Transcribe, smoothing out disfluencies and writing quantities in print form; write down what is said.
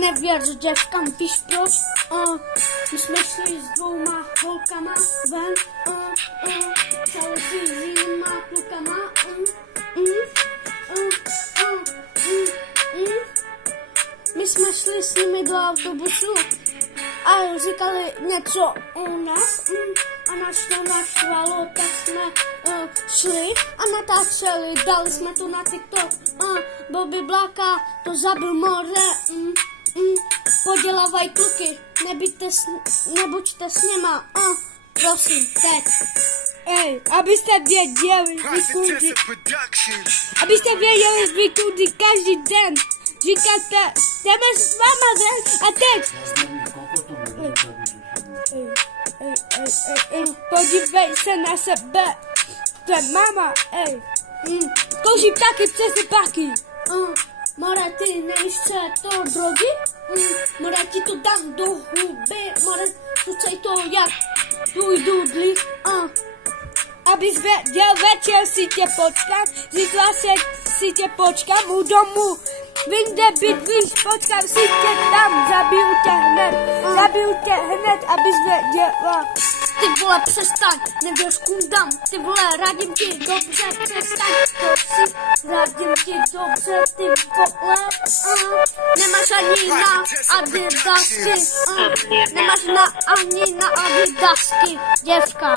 nevěř děvkám, víš proč? My jsme šli s 2 holkama ven, psali si s jinýma klukama, My jsme šli s nimi do autobusu a říkali něco o nás a nás to naštvalo, tak jsme šli a natáčeli, dali jsme to na TikTok. Bobby Blaka to zabil more, podělávaj kluky, nebuďte s něma, prosím, teď. Ej, abyste věděli, vy kudy každý den říkáte, jdeme s váma ven a teď. Podívej se na sebe, to je mama, kouří taky přes páky. More, ty nevíš, co je to drogy? More, ti to dám do huby, more, zkucej to jak tvůj dudlí, Abys věděl, večer si tě počkám, zítra si tě počkám u domu. Vím, kde bydlíš, počkám si tě tam, zabiju tě hned, abys věděla. Ty vole, přestaň, nevěř kundám, ty vole, radím ti dobře, přestaň, radím ti dobře, ty vole, nemáš ani na Adidasky, nemáš ani na Adidasky, děvka.